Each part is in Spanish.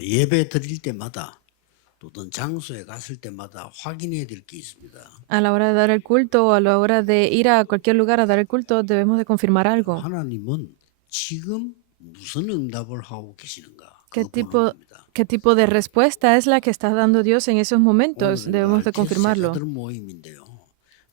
예배 드릴 때마다 또 어떤 장소에 갔을 때마다 확인해야 될 게 있습니다. A la hora de dar el culto o a la hora de ir a cualquier lugar a dar el culto, debemos de confirmar algo. 하나님은 지금 무슨 응답을 하고 계시는가 ¿Qué 그거 보는 tipo, 겁니다. qué tipo de respuesta es la que está dando Dios en esos momentos? 오늘은 Debemos de RTS confirmarlo. 제자들 모임인데요.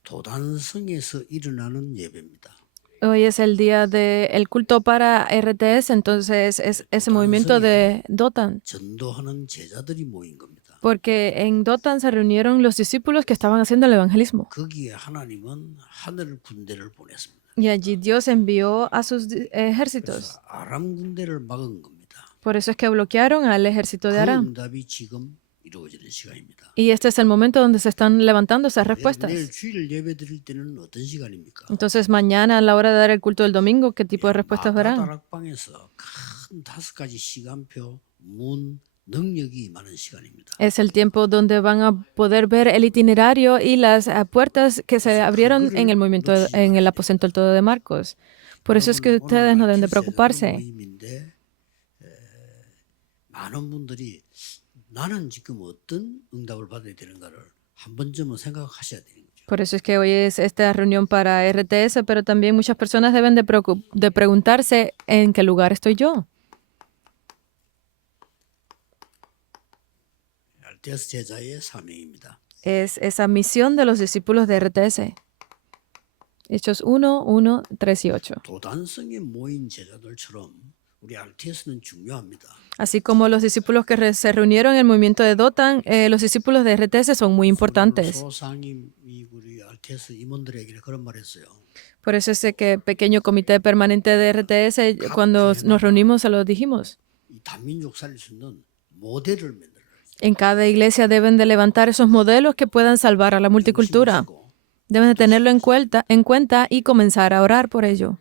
도단성에서 일어나는 예배입니다. Hoy es el día del culto para RTS, entonces es ese movimiento de Dotan, 전도하는 제자들이 모인 겁니다. porque en Dotan se reunieron los discípulos que estaban haciendo el evangelismo. 거기에 하나님은 하늘 군대를 보냈습니다. Y allí Dios envió a sus ejércitos. 그래서 아람 군대를 막은 겁니다. Por eso es que bloquearon al ejército de 그 Aram. 응답이 지금 이루어지는 시간입니다. Y este es el momento donde se están levantando esas 내일 respuestas. 주일 예배 드릴 때는 어떤 시간입니까? Entonces mañana a la hora de dar el culto del domingo, ¿qué tipo de respuestas verán? 다락방에서 큰 5가지 시간표, 문, 능력이 많은 시간입니다. Es el tiempo donde van a poder ver el itinerario y las puertas que se abrieron en el movimiento, en el aposento del todo de Marcos. Por eso es que ustedes no deben de preocuparse. 모임인데 많은 분들이 나는 지금 어떤 응답을 받아야 되는가를 한 번쯤은 생각하셔야 되는 거죠. Por eso es que hoy es esta reunión para RTS, pero también muchas personas deben de preguntarse en qué lugar estoy yo. RTS 제자의 사명입니다. Es esa misión de los discípulos de RTS. Hechos 1, 1, 3 y 8. 도단성에 모인 제자들처럼 우리 RTS는 중요합니다. Así como los discípulos que se reunieron en el movimiento de Dotan, los discípulos de RTS son muy importantes. 소상임이 우리 RTS 임원들에게 그런 말했어요. Por eso es que pequeño comité permanente de RTS, cuando nos reunimos, se lo dijimos. 이 단민족 살릴 수 있는 모델을 만들어요. En cada iglesia deben de levantar esos modelos que puedan salvar a la multicultura. Deben de tenerlo en cuenta y comenzar a orar por ello.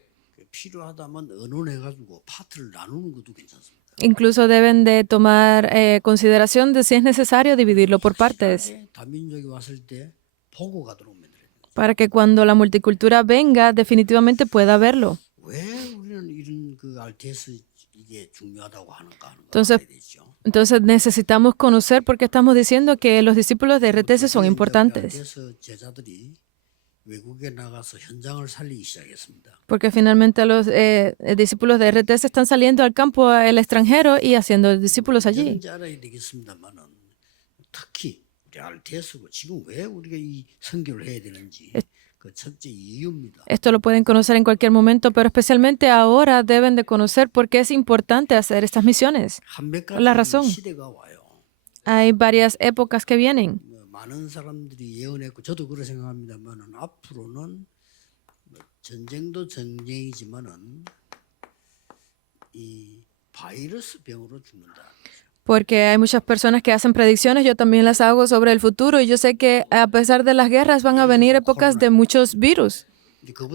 필요하다면 의논해가지고 파트를 나누는 것도 괜찮습니다. Incluso deben de tomar consideración de si es necesario dividirlo por partes, 단민족이 왔을 때 보고 가도록 만들어야 돼요. para que cuando la multicultura venga, definitivamente pueda verlo. 왜 우리는 이런 그 RTS 이게 중요하다고 하는가 하는 거 Entonces, 알아야 되죠. Entonces necesitamos conocer por qué estamos diciendo que los discípulos de RTS son importantes. RTS 제자들이 외국에 나가서 현장을 살리기 시작했습니다. Porque finalmente los discípulos de RTS están saliendo al campo al extranjero y haciendo discípulos allí. 이제 알아야 되겠습니다만은 특히 우리 RTS고 지금 왜 우리가 이 선교를 해야 되는지 그 첫째 이유입니다. Esto lo pueden conocer en cualquier momento, pero especialmente ahora deben de conocer por qué es importante hacer estas misiones. La razón. 시대가 와요. Hay varias épocas que vienen. 많은 사람들이 예언했고 저도 그렇게 생각합니다만은 앞으로는 전쟁도 전쟁이지만은 이 바이러스 병으로 죽는다. Porque hay muchas personas que hacen predicciones, yo también las hago sobre el futuro y yo sé que a pesar de las guerras van a venir épocas de muchos virus,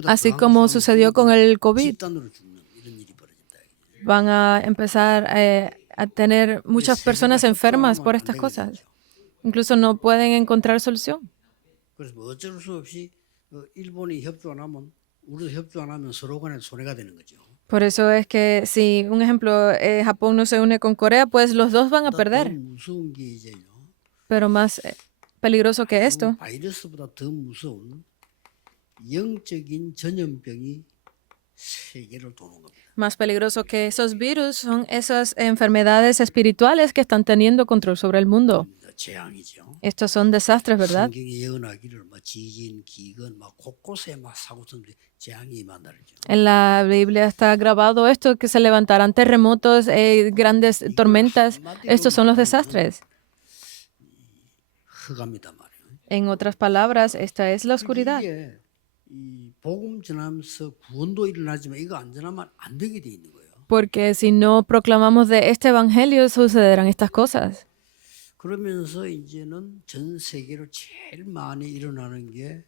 así como sucedió con el COVID. 집단으로 죽는 이런 일이 벌어진다. Van a empezar a tener muchas personas enfermas por estas cosas. Incluso no pueden encontrar solución. 그래서 뭐 어쩔 수 없이 일본이 협조 안 하면 우리도 협조 안 하면 서로 간에 손해가 되는 거죠. Por eso es que si, un ejemplo, Japón no se une con Corea, pues los dos van a 더 perder. 무서운 게 이제요. Pero más peligroso que esto, 바이러스보다 더 무서운 영적인 전염병이 세계를 도는 겁니다. más peligroso que esos virus son esas enfermedades espirituales que están teniendo control sobre el mundo. 재앙이죠. Estos son desastres, ¿verdad? 성경에 예언하기를 막 지진, 기근, 막 곳곳에 막 사고천들이 재앙이 만나죠. En la Biblia está grabado esto, que se levantarán terremotos, grandes tormentas. Estos son los desastres. 흑암이다 말이에요. En otras palabras, esta es la oscuridad. 이게 이 복음 전하면서 구원도 일어나지만 이거 안 전하면 안 되게 돼 있는 거예요. Porque si no proclamamos de este evangelio, sucederán estas cosas. 그러면서 이제는 전 세계로 제일 많이 일어나는 게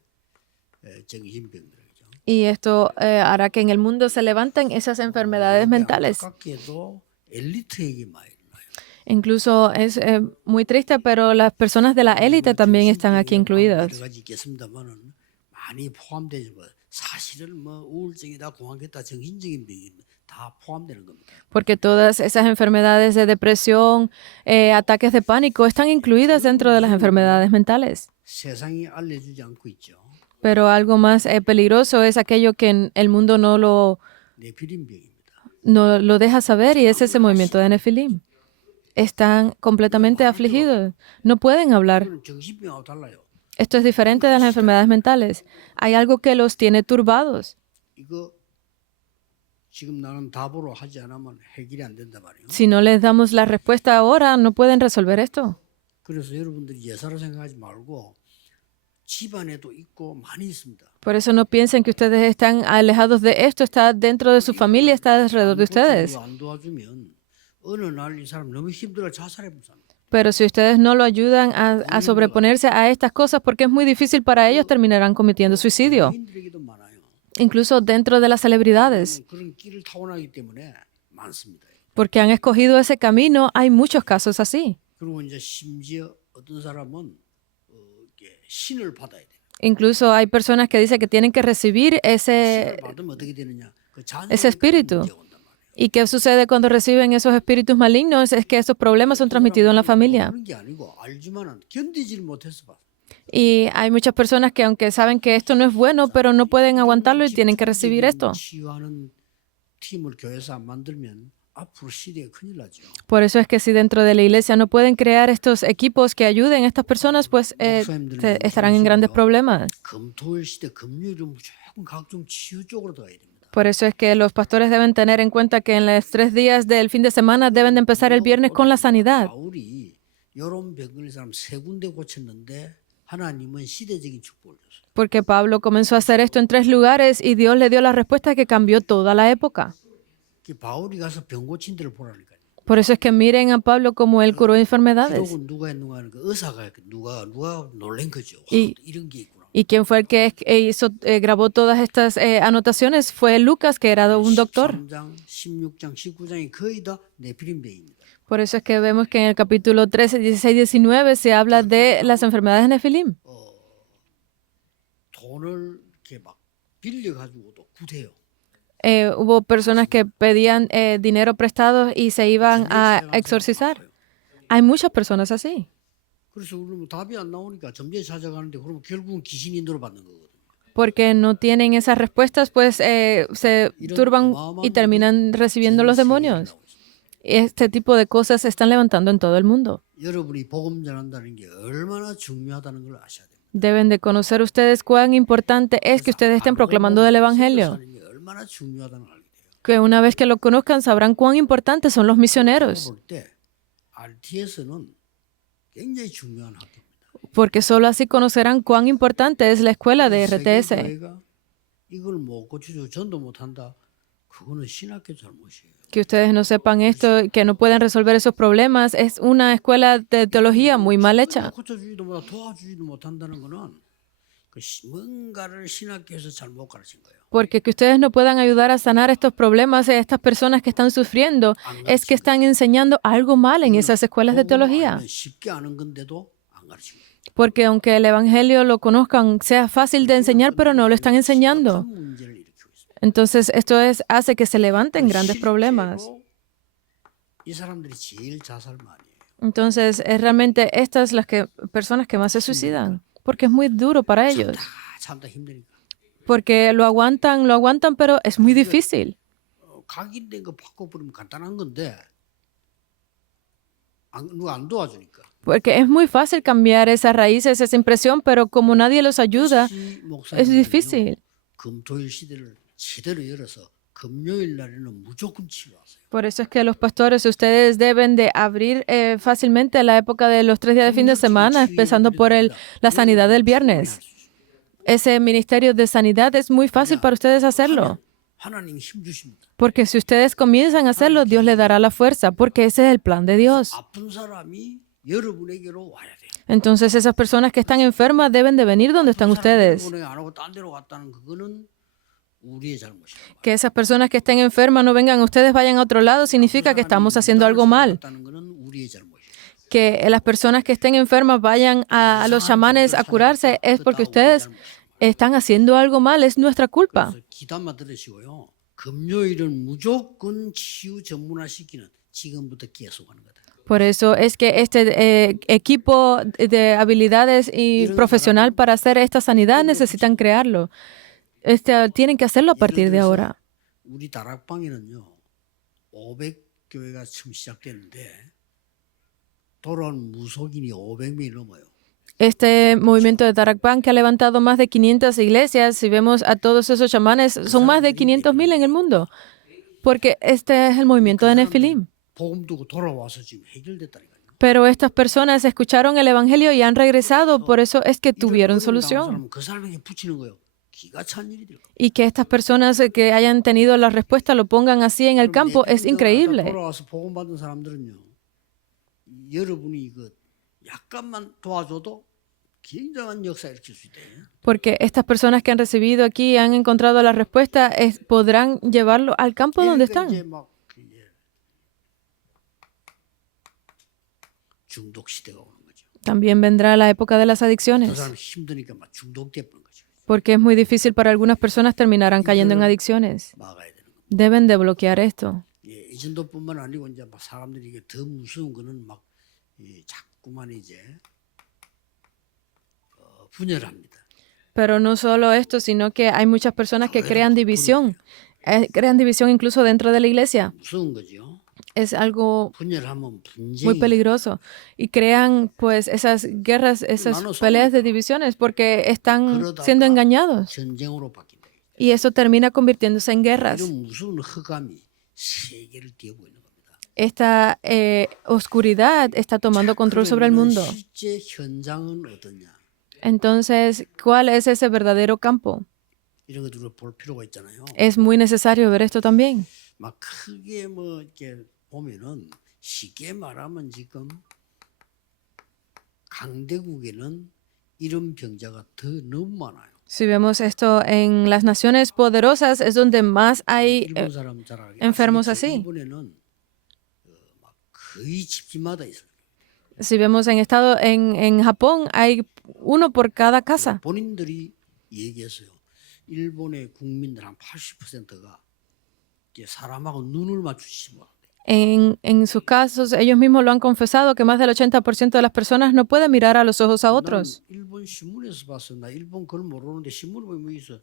정신병들이죠. Y esto hará que en el mundo se levanten esas enfermedades mentales. 안타깝게도 엘리트에게 많이 일어나요. Incluso es muy triste, pero las personas de la élite también están aquí 여러 incluidas. 가지 있겠습니다만은 많이 포함되지만 사실은 뭐 우울증이다, 공황기다, 정신적인 병이 다 포함되는 겁니다. porque todas esas enfermedades de depresión, ataques de pánico, están incluidas dentro de las enfermedades mentales. 세상이 알려주지 않고 있죠. Pero algo más peligroso es aquello que el mundo 네피림병입니다. no lo deja saber y es ese movimiento de Nefilim. Están completamente afligidos, no pueden hablar. 이거는 정신병하고 달라요. Esto es diferente de las enfermedades mentales. Hay algo que los tiene turbados. 이거 지금 나는 답으로 하지 않으면 해결이 안 된단 말이에요. Si no les damos la respuesta ahora, no pueden resolver esto. 그래서 여러분들이 예사로 생각하지 말고 집안에도 있고 많이 있습니다. Por eso no piensen que ustedes están alejados de esto, está dentro de su familia, está alrededor de ustedes. 안 도와주면 어느 날 이 사람 너무 힘들어 자살해 버립니다. Pero si ustedes no lo ayudan a sobreponerse a estas cosas, porque es muy difícil para ellos, terminarán cometiendo suicidio, 인들에게도 많아요. incluso dentro de las celebridades. 그런 길을 타고나기 때문에 많습니다. Porque han escogido ese camino, hay muchos casos así. 그리고 이제 심지어 어떤 사람은 이게 신을 받아야 돼요. Incluso hay personas que dicen que tienen que recibir 신을 받으면 어떻게 되느냐? 그 ese espíritu. 문제가 온단 말이에요. ¿Y qué sucede cuando reciben esos espíritus malignos? Es que esos problemas son transmitidos en la familia. 그런 게 아니고 알지만은 견디지를 못해서 봐. Y hay muchas personas que aunque saben que esto no es bueno, pero no pueden aguantarlo y tienen que recibir esto. 치유하는 팀을 교회에서 안 만들면 앞으로 시대에 큰일 나죠. Por eso es que si dentro de la iglesia no pueden crear estos equipos que ayuden a estas personas, pues estarán en grandes problemas. 금토일 시대 금요일은 무조건 각종 치유 쪽으로 들어가야 됩니다. Por eso es que los pastores deben tener en cuenta que en los 3 días del fin de semana deben de empezar el viernes con la sanidad. 바울이 이런 병을 사람 3군데 고쳤는데 하나님은 시대적인 축복을 줬어요. Porque Pablo comenzó a hacer esto en 3 lugares y Dios le dio la respuesta que cambió toda la época. 바울이 가서 병 고친 데를 보라니까요. Por eso es que miren a Pablo como él curó enfermedades. 기록은 누가 했는가 하는 그 의사가 누가 놀란 거죠. 이- 이런 게 있구나. Y quien fue el que grabó todas estas anotaciones fue Lucas, que era un doctor. 13장, 16장, 19장이 거의 다 네피림병입니다. Por eso es que vemos que en el capítulo 13, 16, 19 se habla de las enfermedades de Nefilim. 돈을 이렇게 막 빌려 가지고도 구대요. Hubo personas que pedían dinero prestado y se iban a exorcizar. Hay muchas personas así. 그래서 우리는 답이 안 나오니까 점쟁이 찾아가는데 그러면 결국은 귀신이 인도를 받는 거거든요. Porque no tienen esas respuestas, pues se turban y terminan recibiendo los demonios. Este tipo de cosas se están levantando en todo el mundo. 여러분이 복음 전한다는 게 얼마나 중요하다는 걸 아셔야 됩니다. Deben de conocer ustedes cuán importante es que ustedes estén proclamando el Evangelio. 사는 게 얼마나 중요하다는 걸 알게 돼요. Que una vez que lo conozcan sabrán cuán importantes son los misioneros. 볼때 RTS는 굉장히 중요한 학교입니다. Porque solo así conocerán cuán importante es la escuela de RTS. 세계교회가 이걸 못 고쳐주고 전도 못한다. 그거는 신학교 잘못이에요. Que ustedes no sepan esto, que no pueden resolver esos problemas, es una escuela de teología muy mal hecha. 고쳐주지도 못하고 도와주지도 못한다는 거는 뭔가를 신학교에서 잘못 가르친 거예요. Porque que ustedes no puedan ayudar a sanar estos problemas de estas personas que están sufriendo, es que están enseñando algo mal en esas escuelas de teología. 쉽게 아는 건데도 안 가르친 거예요. Porque aunque el Evangelio lo conozcan, sea fácil de enseñar, pero no lo están enseñando. 큰 문제를 일으키고 있습니다. Entonces, esto hace que se levanten grandes problemas. 실제로 이 사람들이 제일 자살 많이 해요. Entonces, es realmente estas las personas que más se suicidan, porque es muy duro para ellos. 다 참다 힘드니까. Porque lo aguantan, pero es muy difícil. 각인된 거 바꿔버리면 간단한 건데 누가 안 도와주니까. Porque es muy fácil cambiar esas raíces, esa impresión, pero como nadie los ayuda, es difícil. 금토일 시대를 제대로 열어서 금요일 날에는 무조건 치료하세요. Por eso es que los pastores, ustedes deben de abrir fácilmente la época de los 3 días de fin de semana, empezando por la sanidad del viernes. Ese ministerio de sanidad es muy fácil para ustedes hacerlo. 하나님 힘 주십니다. Porque si ustedes comienzan a hacerlo, Dios les dará la fuerza, porque ese es el plan de Dios. 아픈 사람이 여러분에게로 와야 돼요. Entonces esas personas que están enfermas deben de venir donde están ustedes. 여러분에게 안 하고 딴 데로 갔다는 그거는 우리의 잘못이에요. Que esas personas que estén enfermas no vengan, ustedes vayan a otro lado, significa que estamos haciendo algo mal. 갔다는 거는 우리의 잘못이에요. Que las personas que estén enfermas vayan a los chamanes a curarse es porque ustedes están haciendo algo mal, es nuestra culpa. 그래서 기도만 들으시고요. 금요일은 무조건 치유 전문화시키는 지금부터 계속하는 거다. Por eso es que este equipo de habilidades y profesional para hacer esta sanidad necesitan crearlo. Tienen que hacerlo a 예를 partir de 들어서 ahora. 우리 다락방에는요 500교회가 처음 시작됐는데 돌아온 무속인이 500명이 넘어요. Este movimiento de Tarakpan que ha levantado más de 500 iglesias, si vemos a todos esos chamanes, son más de 500,000 en el mundo, porque este es el movimiento de Nefilim. 복음 두고 돌아와서 지금 해결됐다니까요. Pero estas personas escucharon el Evangelio y han regresado, por eso es que tuvieron 이런 solución. 사람은 그 사람에게 붙이는 거예요. 기가 찬 일이 될 거예요. Y que estas personas que hayan tenido la respuesta lo pongan así en el campo es increíble. 돌아와서 복음 받은 사람들은요. 여러분이 이거 약간만 도와줘도 굉장한 역사 일으킬 수 있대요. Porque estas personas que han recibido aquí y han encontrado la respuesta podrán llevarlo al campo donde 그러니까 이제 están. 막 중독 시대가 오는 거죠. También vendrá la época de las 그 adicciones, 사람 힘드니까 막 중독돼 버린 거죠. porque es muy difícil para algunas personas terminarán cayendo en adicciones. 막아야 되는 거예요. Deben de bloquear esto. 예, 이 정도뿐만 아니고 이제 막 사람들이 이게 더 무서운 거는 막 자꾸만 이제 분열합니다. Pero no solo esto, sino que hay muchas personas que crean división. Crean división incluso dentro de la iglesia. 무서운 거죠. Es algo 분열하면 muy 분쟁이 peligroso. Y crean pues esas guerras, esas peleas de divisiones porque están siendo engañados. 전쟁으로 바뀐다. Y eso termina convirtiéndose en guerras. 이런 무서운 흑암이 세계를 띄우고 있는 겁니다. Esta oscuridad está tomando control sobre el mundo. 실제 현장은 어떠냐? Entonces, ¿cuál es ese verdadero campo? 이런 것들을 볼 필요가 있잖아요. Es muy necesario ver esto también. 막 크게 뭐 이렇게 보면은 쉽게 말하면 지금 강대국에는 이런 병자가 더 너무 많아요. Si vemos esto en las naciones poderosas, es donde más hay 일본 사람 잘 알겠죠. enfermos así. 일본에는 막 거의 집집마다 있어요. Si vemos en Japón, hay uno por cada casa. 본인들이 얘기했어요. 일본의 국민들 한 80%가 사람하고 눈을 마주치지 마. En sus casos, ellos mismos lo han confesado que más del 80% de las personas no pueden mirar a los ojos a otros. 일본 신문에서 봤어. 나 일본 걸 모르는데 신문을 보면 있어.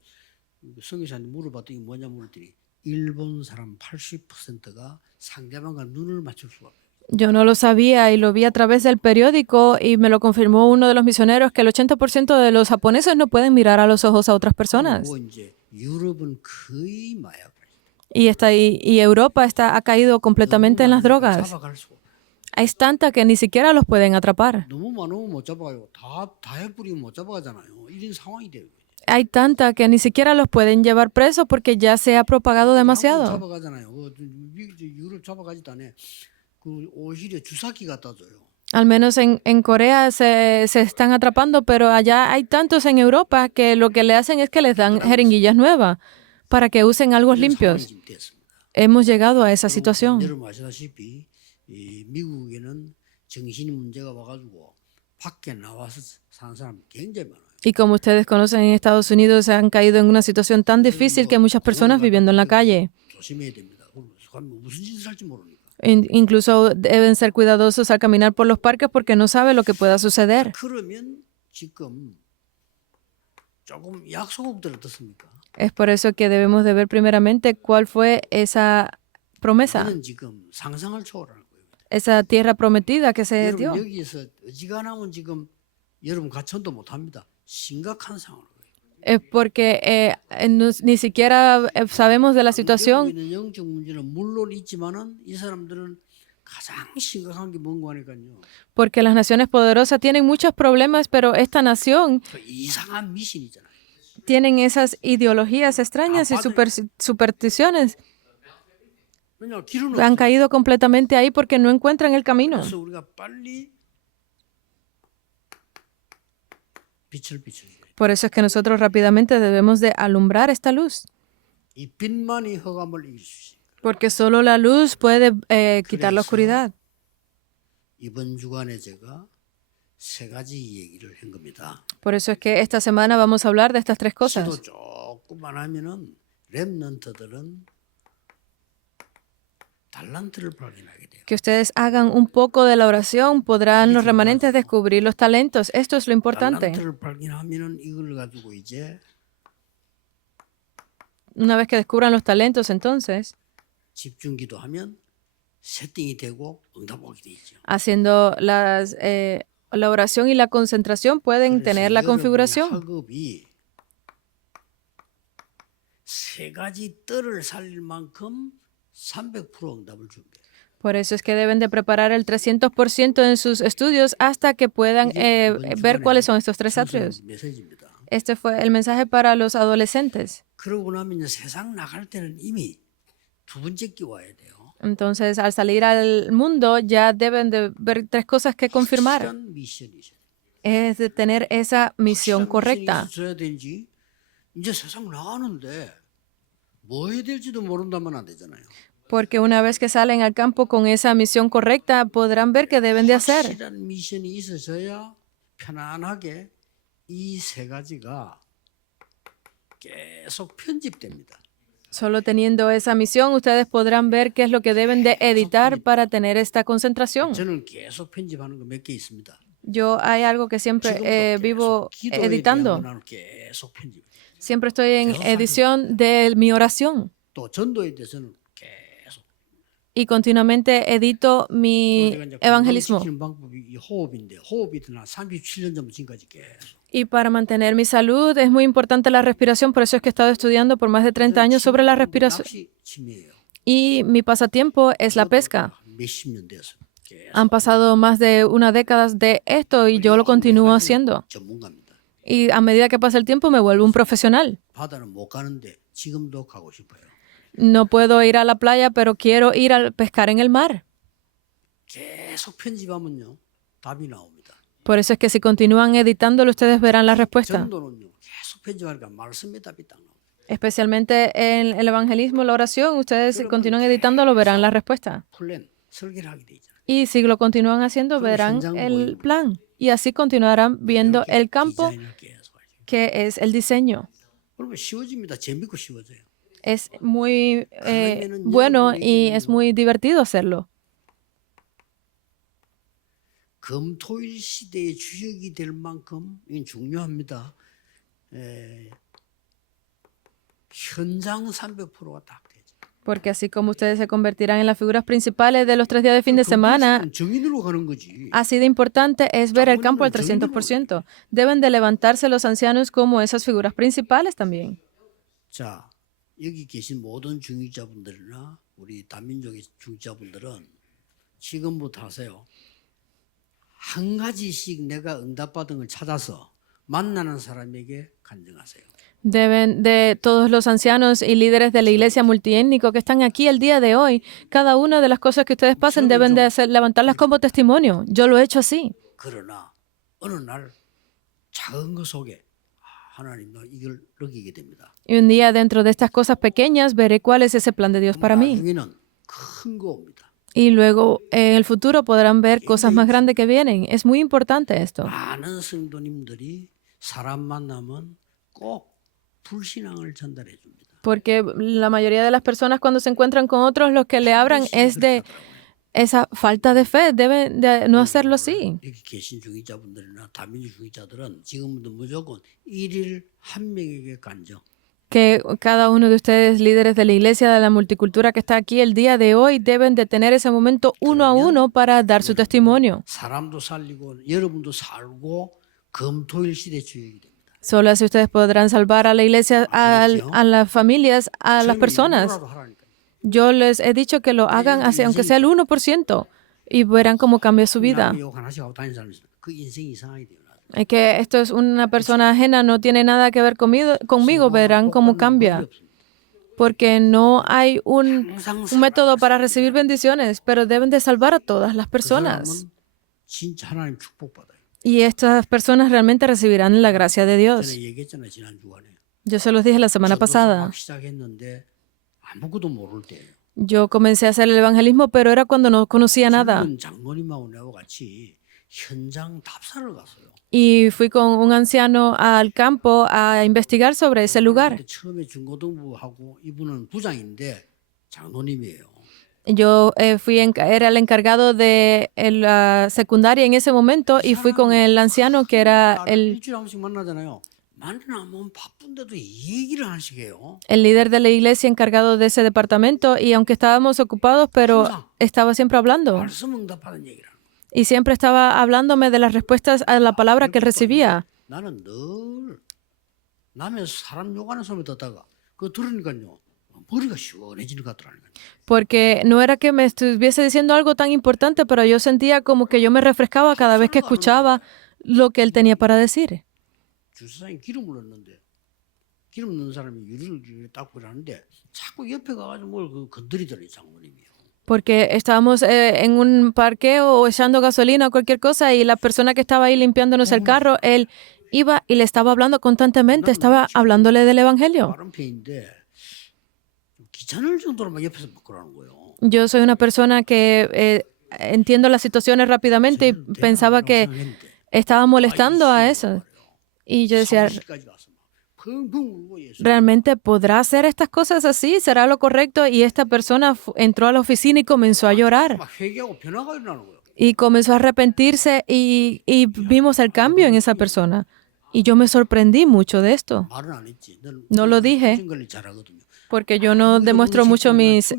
성교사한테 물어봤더니 뭐냐 물었더니 일본 사람 80%가 상대방과 눈을 맞출 수가 없어요. Yo no lo sabía y lo vi a través del periódico y me lo confirmó uno de los misioneros que el 80% de los japoneses no pueden mirar a los ojos a otras personas. 그리고 이제 유럽은 거의 마약. Y Europa ha caído completamente en las drogas. 잡아갈 수가 없어요. Es tanta que ni siquiera los pueden atrapar. 너무 많으면 못 잡아가요. 다 해뿌리면 못 잡아가잖아요. 이런 상황이 돼요. Hay tanta que ni siquiera los pueden llevar presos porque ya se ha propagado demasiado. 잡아가잖아요. 유럽 잡아가지도 않아. 그 오히려 주사기 갖다 줘요. Al menos en Corea se están atrapando, pero allá hay tantos en Europa que lo que le hacen es que les dan jeringuillas nuevas para que usen algo limpios. Hemos llegado a esa situación. 여러분 아시다시피 미국에는 정신 문제가 와가지고 밖에 나와서 사는 사람 굉장히 많아요. Y como ustedes conocen, en Estados Unidos se han caído en una situación tan difícil que hay muchas personas viviendo en la calle. 조심해야 됩니다. 무슨 짓을 할지 모르니까. Incluso deben ser cuidadosos al caminar por los parques porque no sabe lo que pueda suceder. 그러면 지금 조금 약속들 어떻습니까? Es por eso que debemos de ver primeramente cuál fue esa promesa, 이는 지금 상상을 초월하는 거예요. esa tierra prometida que se dio. 여러분 여기에서 어지간하면 지금 여러분 가천도 못합니다. 심각한 상황을. Es porque ni siquiera sabemos de la situación. 여기 있는 영적 문제는 물론 있지만은 이 사람들은 가장 심각한 게 뭔가 하니까요. Porque las naciones poderosas tienen muchos problemas, pero esta nación 그 이상한 미신이잖아요. tienen esas ideologías extrañas y supersticiones. 왜냐 길은 Han 없어. caído completamente ahí porque no encuentran el camino. 그래서 우리가 빨리 빛을 비춰줘요. Por eso es que nosotros rápidamente debemos de alumbrar esta luz. 이 빛만이 흑암을 이길 수 있어요. Porque solo la luz puede quitar la oscuridad. 이번 주간에 제가 세 가지 얘기를 한 겁니다. Por eso es que esta semana vamos a hablar de estas tres cosas. 시도 조금만 하면은 렘넌트들은 달란트를 발견하게 돼요. Que ustedes hagan un poco de la oración, podrán los remanentes descubrir los talentos. Esto es lo importante. 달란트를 발견하면은 이걸 가지고 이제 Una vez que descubran los talentos, entonces, 집중기도하면 세팅이 되고 응답하게 돼 있죠. haciendo la oración y la concentración, pueden tener la configuración. 학업이 세 가지 뜰을 살릴 만큼 300% 응답을 준비해요. Por eso es que deben de preparar el 300% en sus estudios hasta que puedan ver cuáles son estos tres atrios. 메시지입니다. Este fue el mensaje para los adolescentes. 그러고 나면 이제 세상 나갈 때는 이미 두 번째 끼 와야 돼요. Entonces, al salir al mundo, ya deben de ver tres cosas que confirmar. 확실한 미션이 있어요. Es de tener esa misión correcta. 있어야 되지. 이제 세상 나가는데 뭐 해야 될지도 모른다면 안 되잖아요. Porque una vez que salen al campo con esa misión correcta, podrán ver qué deben de hacer. 확실한 미션이 있어서야 편안하게 이 세 가지가 계속 편집됩니다. Solo teniendo esa misión, ustedes podrán ver qué es lo que deben de editar para tener esta concentración. 저는 계속 편집하는 거 몇 개 있습니다. Yo hay algo que siempre vivo editando. 나는 계속 편집. Siempre estoy en edición de mi oración 또 전도에 대해서는 계속. y continuamente edito mi 제가 이제 evangelismo. 건강시키는 방법이 이 호흡인데 호흡이 나 37년 전부터 지금까지 계속. Y para mantener mi salud es muy importante la respiración, por eso es que he estado estudiando por más de 30 años sobre la respiración. 낚시 취미예요. Y mi pasatiempo es la pesca. 몇십 년 돼서 계속 Han pasado más de una década de esto y yo lo continúo haciendo. 전문가입니다. Y a medida que pasa el tiempo me vuelvo un profesional. 바다는 못 가는데 지금도 가고 싶어요. No puedo ir a la playa, pero quiero ir a pescar en el mar. 계속 편집하면요 답이 나옵니다. Por eso es que si continúan editándolo, ustedes verán la respuesta. 전도는요 계속 편집하니까 말씀의 답이 딱 나옵니다. Especialmente en el evangelismo, la oración, ustedes si continúan editándolo, verán la respuesta. 플랜 설계를 하게 돼 있잖아요. Y si lo continúan haciendo, verán el plan. Y así continuarán viendo el campo 디자인을 계속 하죠. que es el diseño. 그러면 쉬워집니다. 재밌고 쉬워져요. Es muy bueno y es muy divertido hacerlo. 금토일 시대의 주역이 될 만큼 이건 중요합니다. 현장 300%가 딱 되죠. Porque así como ustedes se convertirán en las figuras principales de los 3 días de fin de semana, 정인으로 가는 거지. así de importante es ver el campo al 300%. Deben de levantarse los ancianos como esas figuras principales también. 자, 여기 계신 모든 중위자분들이나 우리 다민족의 중위자분들은 지금부터 하세요. 한 가지씩 내가 응답받은 걸 찾아서 만나는 사람에게 간증하세요. Deben de todos los ancianos y líderes de la iglesia multiétnico que están aquí el día de hoy, cada una de las cosas que ustedes pasen deben de levantarlas como testimonio. Yo lo he hecho así. 그러나 어느 날 작은 것 속에 하나님 너 이걸 느끼게 됩니다. Y un día dentro de estas cosas pequeñas veré cuál es ese plan de Dios para mí. 나중에는 큰 거 옵니다. Y luego en el futuro podrán ver cosas más grandes que vienen. Es muy importante esto. 많은 성도님들이 사람 만나면 꼭 불신앙을 전달해 줍니다. Porque la mayoría de las personas cuando se encuentran con otros, lo que le hablan es de esa falta de fe. Deben de no hacerlo así. 여기 계신 중위자분들이나 다민족 중위자들은 지금부터 무조건 일일 한 명에게 간증. Que cada uno de ustedes, líderes de la iglesia de la multicultura que está aquí el día de hoy, deben de tener ese momento uno a uno para dar su testimonio. 사람도 살리고 여러분도 살고 금토일 시대 주역이 됩니다. Solo así ustedes podrán salvar a la iglesia, a las familias, a las personas. 뭐라도 하라니까요. Yo les he dicho que lo hagan así, aunque sea el 1%, y verán cómo cambia su vida. 남의 욕 하나씩 하고 다니는 사람이 있어요. 그 인생이 이상하게 돼요. Es que esto es una persona ajena, no tiene nada que ver conmigo, verán cómo cambia. Porque no hay un método para recibir bendiciones, pero deben de salvar a todas las 그 personas. 사람은 진짜 하나님 축복받아요. Y estas personas realmente recibirán la gracia de Dios. 전에 얘기했잖아요. 지난 주간에. Yo se los dije la semana 저도 pasada. 막 시작했는데 아무것도 모를 때예요. Yo comencé a hacer el evangelismo, pero era cuando no conocía nada. 젊은 장로님하고 내하고 같이 현장 답사를 갔어요. Y fui con un anciano al campo a investigar sobre ese lugar. 처음에 중고등부하고 이분은 부장인데 장로님이에요. Yo era el encargado de la secundaria en ese momento y fui con el anciano que era 일주일에 한 번씩 만나잖아요. 만나면 바쁜데도 얘기를 안 하시게요. el líder de la iglesia encargado de ese departamento y aunque estábamos ocupados, pero estaba siempre hablando 말씀 응답하는 얘기를 하는 거예요. y siempre estaba hablándome de las respuestas a la palabra que él recibía. 나는 늘 남의 사람 욕하는 소리 듣다가 그거 들으니까요. 머리가 시원해지는 것 같더라는 거예요. Porque no era que me estuviese diciendo algo tan importante, pero yo sentía como que yo me refrescaba cada vez que escuchaba lo que él tenía para decir. 주차장에 기름을 넣는데 기름 넣는 사람이 유리를 닦고 이러는데 자꾸 옆에 가가지고 뭘 건드리더니 장모님이요. Porque estábamos en un parqueo o echando gasolina o cualquier cosa y la persona que estaba ahí limpiándonos el carro, él iba y le estaba hablando constantemente, estaba hablándole del evangelio. 다른 편인데 귀찮을 정도로 막 옆에서 막 그러는 거예요. Yo soy una persona que entiendo las situaciones rápidamente y pensaba que estaba molestando a eso. Y yo decía, 사무실까지 가서 막 펑펑 울고 예수. ¿realmente podrá hacer estas cosas así? ¿Será lo correcto? Y esta persona entró a la oficina y comenzó a llorar. 막 회개하고 변화가 일어나는 거예요. Y comenzó a arrepentirse y vimos el cambio en esa persona. Y yo me sorprendí mucho de esto, 말은 안 했지. 너는 No lo dije. 표정 관리 잘하거든요. porque yo no demuestro mucho mis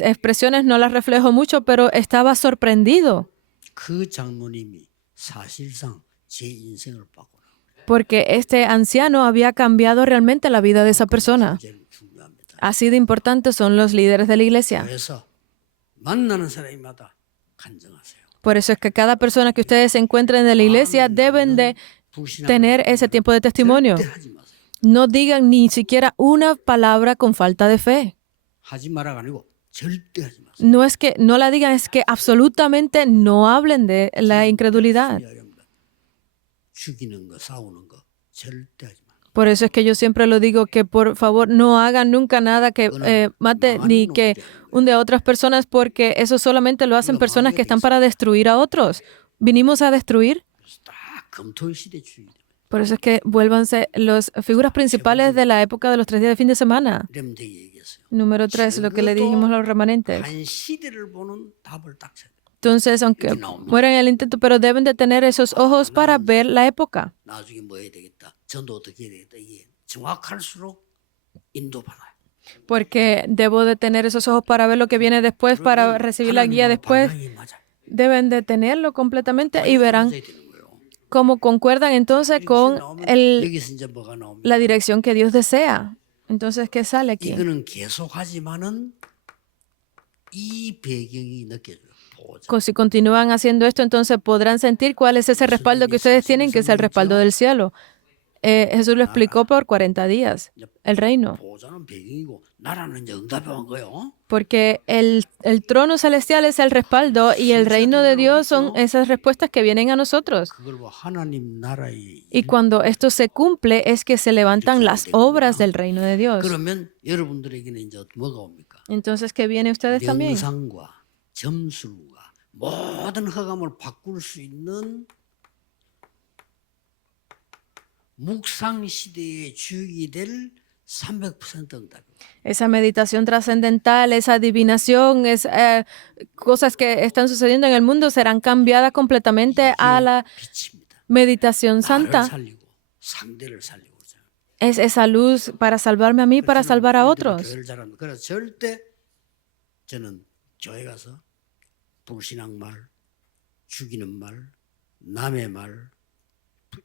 expresiones, no las reflejo mucho, pero estaba sorprendido 그 장모님이 사실상 제 인생을 바꾸라. porque este anciano había cambiado realmente la vida de esa persona. 제일 중요합니다. Así de importantes son los líderes de la iglesia. 그래서 만나는 사람마다 간증하세요. Por eso es que cada persona que ustedes se encuentren en la iglesia deben de tener ese tiempo de testimonio. 절대 하지 마세요. No digan ni siquiera una palabra con falta de fe. 하지 마라가 아니고 절대 하지 마세요. No es que no la digan, es que absolutamente no hablen de la incredulidad. 이야기합니다. 죽이는 거, 싸우는 거 절대 하지 마. Por eso es que yo siempre lo digo, que por favor no hagan nunca nada que mate ni que hunde a otras personas, porque eso solamente lo hacen personas que están para destruir a otros. ¿Vinimos a destruir? 그래서 딱 검토의 시대 주의다. Por eso es que vuélvanse las figuras principales de la época de los 3 días de fin de semana. 이러면서 얘기했어요. Número 3, lo que le dijimos a los remanentes. 한 시대를 보는 답을 딱 찾아요. Entonces, aunque mueran en el intento, pero deben de tener esos ojos para ver la época. 나중에 뭐 해야 되겠다. 전도 어떻게 해야 되겠다. 이게 정확할수록 인도받아요. Porque debo de tener esos ojos para ver lo que viene después, para recibir la guía después. 방향이 맞아요. Deben de tenerlo completamente y verán 맞아야 되는 거예요. cómo concuerdan entonces con 여기서 이제 뭐가 나옵니다. la dirección que Dios desea. Entonces, ¿qué sale aquí? 이거는 계속하지만은 이 배경이 느껴져요. 보호자. Si continúan haciendo esto, entonces podrán sentir cuál es ese respaldo que ustedes tienen, que es el respaldo del cielo. Jesús lo explicó por 40 días, el reino. 보호자는 배경이고 나라는 이제 응답해 온 거예요. Porque el trono celestial es el respaldo y el reino de Dios son esas respuestas que vienen a nosotros. 그걸 뭐 하나님 나라의 Y cuando esto se cumple es que se levantan las obras del reino de Dios. 그러면 여러분들에게는 이제 뭐가 옵니까? Entonces, ¿qué viene a ustedes también? 명상과 점술과 모든 허감을 바꿀 수 있는 묵상 시대의 주역이 될 300% 응답. Esa meditación trascendental, esa adivinación, cosas que están sucediendo en el mundo serán cambiadas completamente a la 빛입니다. meditación 나를 santa. 살리고 상대를 살리고 그러잖아요. Es esa luz para salvarme a mí, para salvar a otros. 교회를 잘합니다. 그래서 절대 저는 교회 가서 불신앙 말, 죽이는 말, 남의 말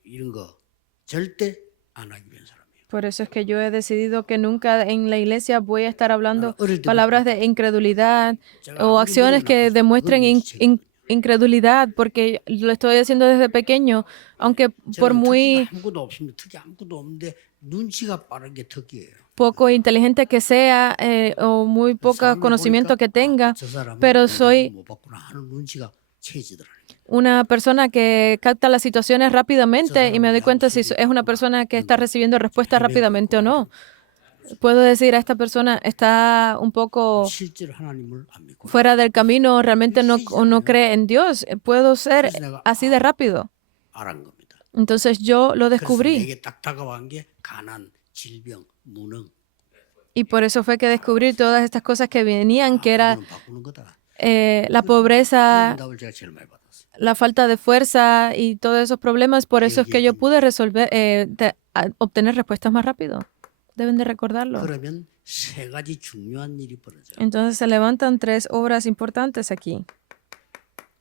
이런 거 절대 안 하기로 한 사람이에요. Por eso es que yo he decidido que nunca en la iglesia voy a estar hablando palabras de incredulidad o acciones que demuestren incredulidad, porque lo estoy haciendo desde pequeño, aunque por muy 아무것도 없습니다. 특히 아무것도 없는데 눈치가 빠른 게 특이해요. poco inteligente que sea o muy poco conocimiento que tenga, 저 사람은 pero soy 못 봤구나 하는 눈치가 채지더라고요. una persona que capta las situaciones rápidamente y me doy cuenta si es una persona que está recibiendo respuestas rápidamente o no. Puedo decir a esta persona está un poco 실제로 하나님을 안 믿고 fuera del camino, realmente no cree en Dios. Puedo ser así de rápido. 알은 겁니다. Entonces yo lo 그래서 descubrí 내게 딱 다가온 게 가난, 질병, 무능. Y por eso fue que descubrí todas estas cosas que venían, que era 그거는 바꾸는 거다. la pobreza, 응답을 제가 제일 많이 받았어요. la falta de fuerza y todos esos problemas. Por eso es que yo pude resolver, obtener respuestas más rápido. Deben de recordarlo. 그러면 세 가지 중요한 일이 벌어져요. Entonces se levantan 3 obras importantes aquí.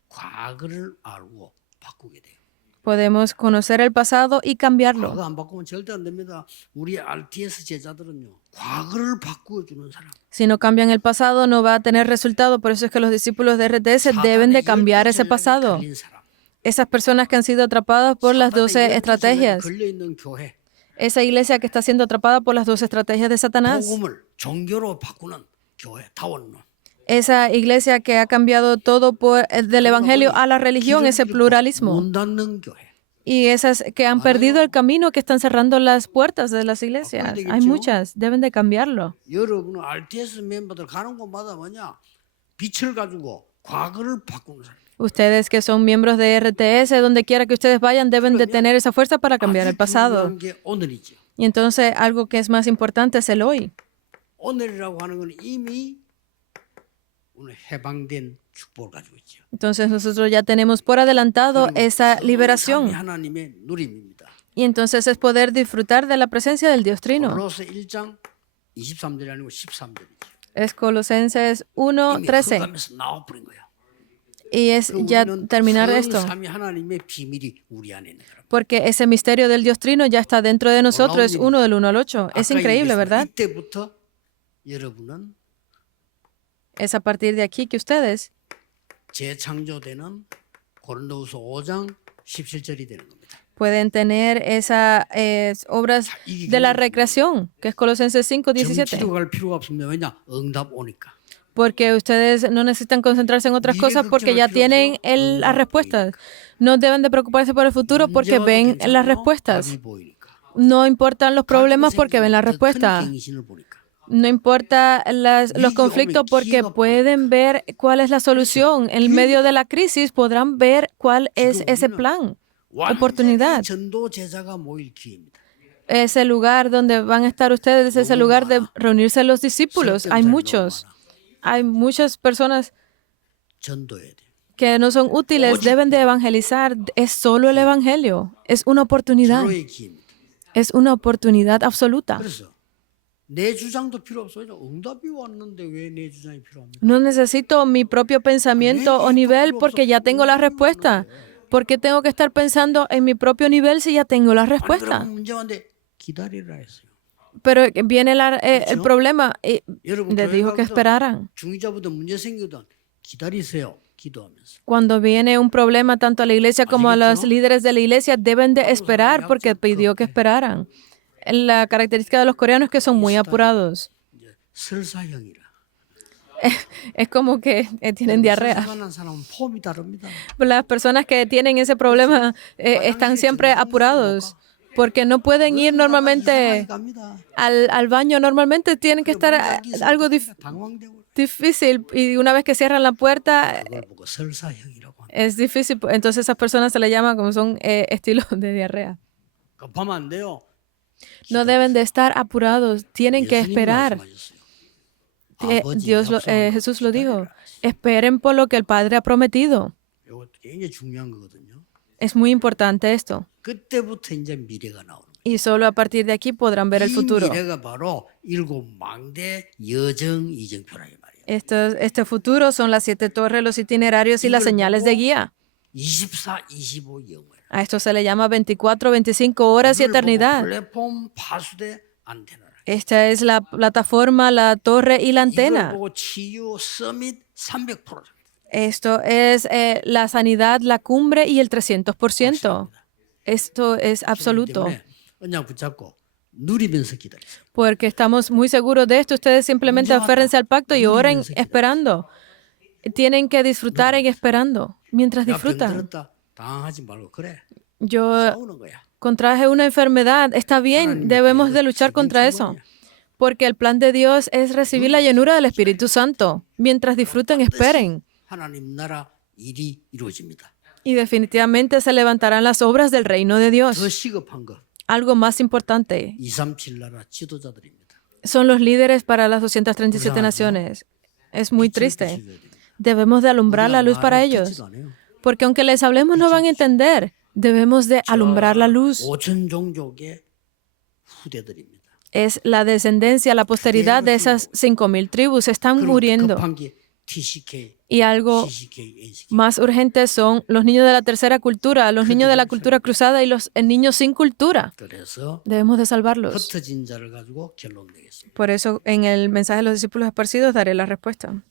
과거를 알고 바꾸게 돼요. Podemos conocer el pasado y cambiarlo. 과거 안 바꾸면 절대 안 됩니다. 우리 RTS 제자들은요. 과거를 바꾸어주는 사람. Si no cambian el pasado, no va a tener resultado. Por eso es que los discípulos de RTS deben de cambiar ese pasado. 걸린 사람. Esas personas que han sido atrapadas por las 12 estrategias. 걸려있는 교회. Esa iglesia que está siendo atrapada por las 12 estrategias de Satanás. 복음을 종교로 바꾸는 교회 타원론. Esa iglesia que ha cambiado todo del evangelio a la religión, ese pluralismo. 문 닫는 교회. Y esas que han perdido el camino, que están cerrando las puertas de las iglesias. Hay muchas, deben de cambiarlo. 여러분은 RTS 멤버들 가는 곳마다 뭐냐? 빛을 가지고 과거를 바꾸는 사람. Ustedes que son miembros de RTS, donde quiera que ustedes vayan, deben de tener esa fuerza para cambiar el pasado. 중요한 게 오늘이죠. Y entonces algo que es más importante es el hoy. 오늘이라고 하는 건 이미 오늘 해방된 축복을 가지고 있죠. Entonces nosotros ya tenemos por adelantado esa liberación. 하나님의 누림입니다. Y entonces es poder disfrutar de la presencia del Dios Trino. 골로새 1장 23절이 아니고 13절이죠. Es Colosenses 1:13. 흑암에서 나와버린 거야. Y es ya terminar esto. 성삼위 하나님의 비밀이 우리 안에 있는 거라. Porque ese misterio del Dios Trino ya está dentro de nosotros. Es 1 del 1 al 8. Es increíble, ¿verdad? 이때부터 여러분은 Es a partir de aquí que ustedes 재창조되는 고린도후서 5장 17절이 되는 겁니다. pueden tener esas obras de la recreación, que es Colosenses 5:17. 정치도 갈 필요가 없습니다. 왜냐? 응답 오니까. Porque ustedes no necesitan concentrarse en otras cosas porque ya tienen las respuestas. No deben de preocuparse por el futuro porque ven las respuestas. 답이 보이니까. No importan los problemas porque ven la respuesta. 큰 갱신을 보니까. No importa los conflictos porque pueden ver cuál es la solución. En medio de la crisis podrán ver cuál es ese plan, oportunidad. 완전히 전도 제자가 모일 기회입니다. Ese lugar donde van a estar ustedes es el lugar de reunirse los discípulos. Hay muchas personas 전도해야 돼요. que no son útiles, deben de evangelizar. Es solo el evangelio. Es una oportunidad. 서로의 기회입니다. Es una oportunidad absoluta. 그래서 내 주장도 필요 없어요. 응답이 왔는데 왜 내 주장이 필요합니까? No necesito mi propio pensamiento o nivel porque ya tengo la respuesta. ¿Por qué tengo que estar pensando en mi propio nivel si ya tengo la respuesta? 그럼 문제 왔는데 기다리라 했어요. Pero viene el problema y 여러분 les dijo que esperaran. 중위자부터 문제 생기던 기다리세요. 기도하면서. Cuando viene un problema tanto a la iglesia como a los líderes de la iglesia deben de esperar porque pidió que esperaran. La característica de los coreanos es que son muy apurados. 이제 설사형이라. Es como que tienen diarrea. 설사하는 사람은 폼이 다릅니다. Las personas que tienen ese problema están siempre apurados porque no pueden ir normalmente 갑니다. al baño. Normalmente tienen que estar algo 당황되고 difícil y una vez que cierran la puerta 그걸 보고 설사형이라고 합니다. es difícil. Entonces esas personas se le llama como son estilos de diarrea. 급하면 안 돼요. No deben de estar apurados, tienen que 예수님이 esperar. 말씀하셨어요. 아버지 Jesús lo dijo. Esperen por lo que el Padre ha prometido. 이거 굉장히 중요한 거거든요. Es muy importante esto. 그때부터 이제 미래가 나오는 거예요. Y solo a partir de aquí podrán ver el 이 futuro. 미래가 바로 일곱 망대 여정 이정표라 이 말이에요. Este futuro son las 7 torres, los itinerarios y las señales de guía. 24, 25 영월. A esto se le llama 24, 25 horas y eternidad. 플랫폼 파수대 안테나라. Esta es la plataforma, la torre y la 이걸 antena. 보고 치유 서밋 300%. Esto es la sanidad, la cumbre y el 300%. Esto es absoluto. 언약 붙잡고 누리면서 기다리세요. Porque estamos muy seguros de esto. Ustedes simplemente aférrense al pacto y oren esperando. Tienen que disfrutar en esperando. Mientras 야, 병 disfrutan. 들었다. 당하지 말고 그래. Yo 싸우는 거야. contraje una enfermedad. Está bien, debemos de luchar contra eso. Porque el plan de Dios es recibir la llenura del Espíritu Santo. Mientras disfruten, esperen. 하나님 나라 일이 이루어집니다. Y definitivamente se levantarán las obras del reino de 더 Dios. 시급한 거 Algo más importante 237 나라 지도자들입니다. son los líderes para las 237 naciones. Es muy triste. Debemos de alumbrar la luz para ellos, porque aunque les hablemos no van a entender. Debemos de alumbrar la luz. 5천 종족의 후대들입니다. Es la descendencia, la posteridad de esas 5,000 tribus. Están muriendo. 급한 게 TCK, Y algo CCK, NCK. más urgente son los niños de la tercera cultura, los niños de la cultura cruzada y los niños sin cultura. 그래서 Debemos de salvarlos. 흩어진 자를 가지고 결론 내겠습니다. Por eso en el mensaje de los discípulos esparcidos daré la respuesta.